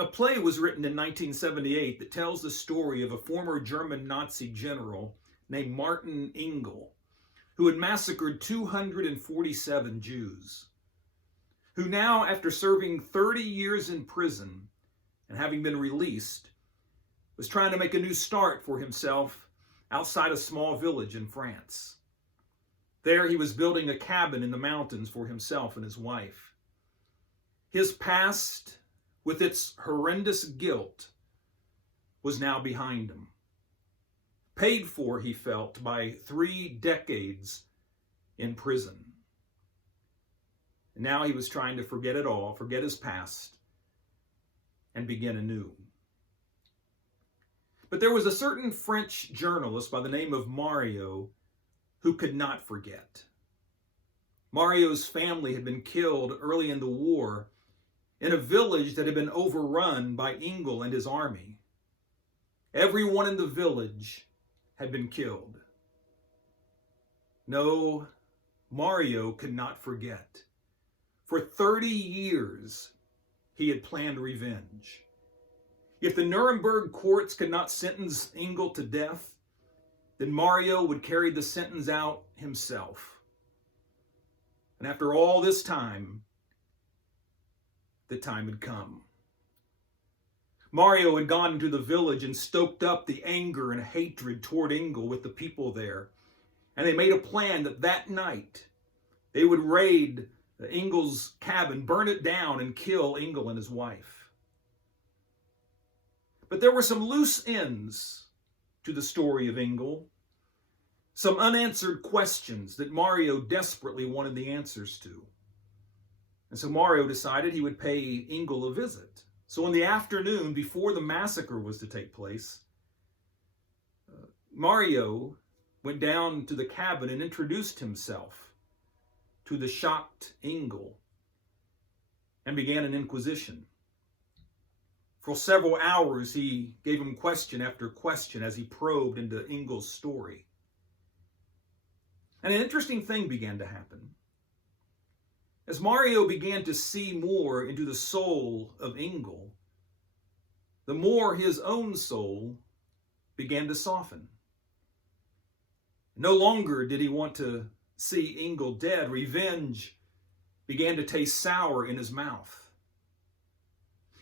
A play was written in 1978 that tells the story of a former German Nazi general named Martin Engel, who had massacred 247 Jews, who now, after serving 30 years in prison and having been released, was trying to make a new start for himself outside a small village in France. There he was building a cabin in the mountains for himself and his wife. His past, with its horrendous guilt, was now behind him. Paid for, he felt, by 3 decades in prison. And now he was trying to forget it all, forget his past, and begin anew. But there was a certain French journalist by the name of Mario who could not forget. Mario's family had been killed early in the war in a village that had been overrun by Engel and his army. Everyone in the village had been killed. No, Mario could not forget. For 30 years, he had planned revenge. If the Nuremberg courts could not sentence Engel to death, then Mario would carry the sentence out himself. And after all this time, the time had come. Mario had gone into the village and stoked up the anger and hatred toward Engel with the people there. And they made a plan that that night they would raid Engel's cabin, burn it down, and kill Engel and his wife. But there were some loose ends to the story of Engel, some unanswered questions that Mario desperately wanted the answers to. And so Mario decided he would pay Engel a visit. So in the afternoon, before the massacre was to take place, Mario went down to the cabin and introduced himself to the shocked Engel and began an inquisition. For several hours, he gave him question after question as he probed into Engel's story. And an interesting thing began to happen. As Mario began to see more into the soul of Engel, the more his own soul began to soften. No longer did he want to see Engel dead. Revenge began to taste sour in his mouth.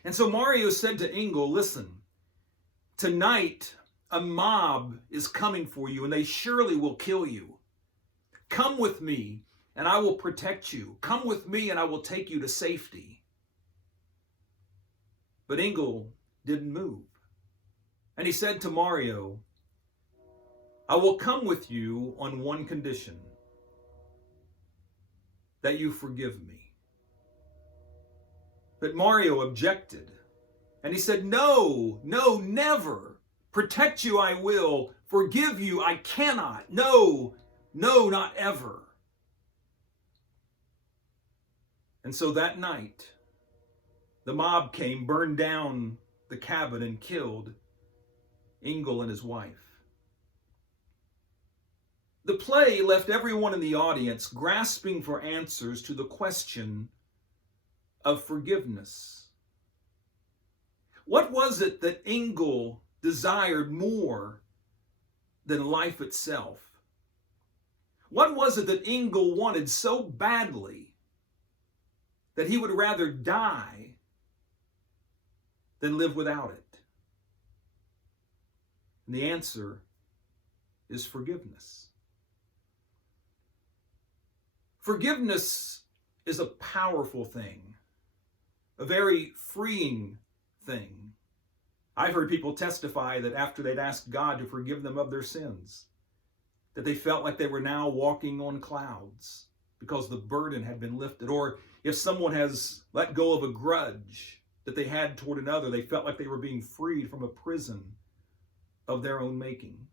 And so Mario said to Engel, "Listen, tonight a mob is coming for you and they surely will kill you. Come with me and I will protect you. Come with me and I will take you to safety." But Engel didn't move. And he said to Mario, "I will come with you on one condition, that you forgive me." But Mario objected. And he said, "No, no, never. Protect you I will. Forgive you I cannot. No, no, not ever." And so that night, the mob came, burned down the cabin, and killed Engel and his wife. The play left everyone in the audience grasping for answers to the question of forgiveness. What was it that Engel desired more than life itself? What was it that Engel wanted so badly that he would rather die than live without it? And the answer is forgiveness. Forgiveness is a powerful thing, a very freeing thing. I've heard people testify that after they'd asked God to forgive them of their sins, that they felt like they were now walking on clouds because the burden had been lifted. Or if someone has let go of a grudge that they had toward another, they felt like they were being freed from a prison of their own making.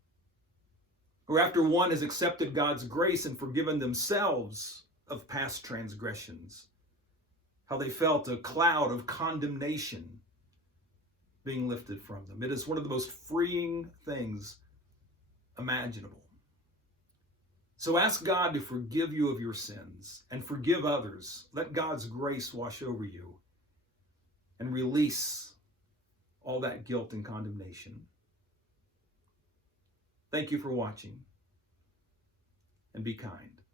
Or after one has accepted God's grace and forgiven themselves of past transgressions, how they felt a cloud of condemnation being lifted from them. It is one of the most freeing things imaginable. So ask God to forgive you of your sins and forgive others. Let God's grace wash over you and release all that guilt and condemnation. Thank you for watching, and be kind.